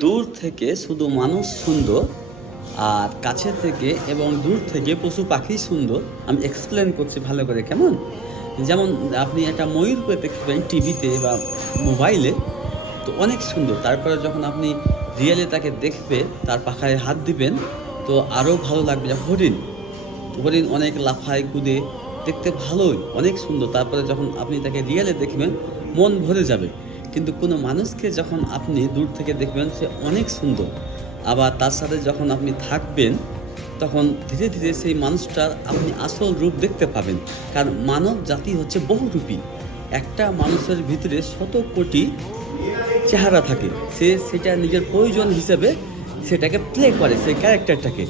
দূর থেকে শুধু মানুষ সুন্দর, আর কাছে থেকে এবং দূর থেকে পশু পাখি সুন্দর। আমি এক্সপ্লেন করছি ভালো করে, কেমন? যেমন আপনি একটা ময়ূরকে দেখবেন টিভিতে বা মোবাইলে, তো অনেক সুন্দর। তারপরে যখন আপনি রিয়েলে তাকে দেখবে, তার পাখায় হাত দিবেন, তো আরও ভালো লাগবে। যে হরিণ, হরিণ অনেক লাফায় কুদে, দেখতে ভালোই, অনেক সুন্দর। তারপরে যখন আপনি তাকে রিয়েলে দেখবেন, মন ভরে যাবে। কিন্তু কোনো মানুষকে যখন আপনি দূর থেকে দেখবেন, সে অনেক সুন্দর। আবার তার সাথে যখন আপনি থাকবেন, তখন ধীরে ধীরে সেই মানুষটার আপনি আসল রূপ দেখতে পাবেন। কারণ মানব জাতি হচ্ছে বহুরূপী। একটা মানুষের ভিতরে শত কোটি চেহারা থাকে, সে সেটা নিজের প্রয়োজন হিসেবে সেটাকে প্লে করে, সেই ক্যারেক্টারটাকে।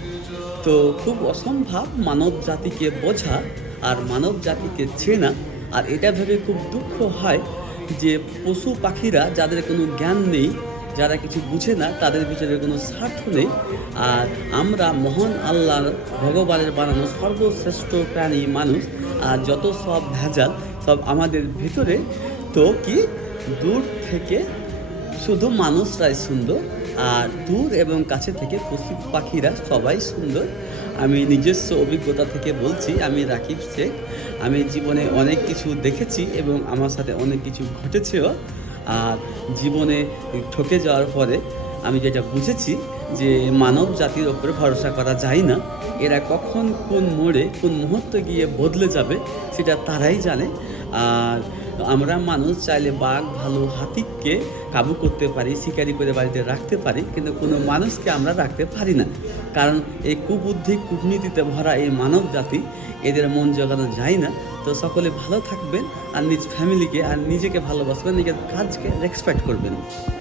তো খুব অসম্ভব মানব জাতিকে বোঝা আর মানব জাতিকে চেনা। আর এটা ভেবে খুব দুঃখ হয় যে পশু পাখিরা, যাদের কোনো জ্ঞান নেই, যারা কিছু বুঝে না, তাদের ভিতরে কোনো স্বার্থ নেই। আর আমরা মহান আল্লাহর, ভগবানের বানানো সর্বশ্রেষ্ঠ প্রাণী মানুষ, আর যত সব ভেজাল সব আমাদের ভিতরে। তো কি, দূর থেকে শুধু মানুষরাই সুন্দর, আর দূর এবং কাছে থেকে পশু পাখিরা সবাই সুন্দর। আমি নিজস্ব অভিজ্ঞতা থেকে বলছি, আমি রাকিব শেখ। আমি জীবনে অনেক কিছু দেখেছি এবং আমার সাথে অনেক কিছু ঘটেছেও। আর জীবনে ঠকে যাওয়ার পরে আমি যেটা বুঝেছি, যে মানব জাতির ওপরে ভরসা করা যায় না। এরা কখন কোন মোড়ে কোন মুহূর্তে গিয়ে বদলে যাবে, সেটা তারাই জানে। আর আমরা মানুষ চাইলে বাঘ, ভালু, হাতিকে কাবু করতে পারি, শিকারি করে বাড়িতে রাখতে পারি, কিন্তু কোনো মানুষকে আমরা রাখতে পারি না। কারণ এই কুবুদ্ধি, কূটনীতিতে ভরা এই মানব জাতি, এদের মন জোগানো যায় না। তো সকলে ভালো থাকবেন, আর নিজ ফ্যামিলিকে আর নিজেকে ভালোবাসবেন, নিজের কাজকে রেসপেক্ট করবেন।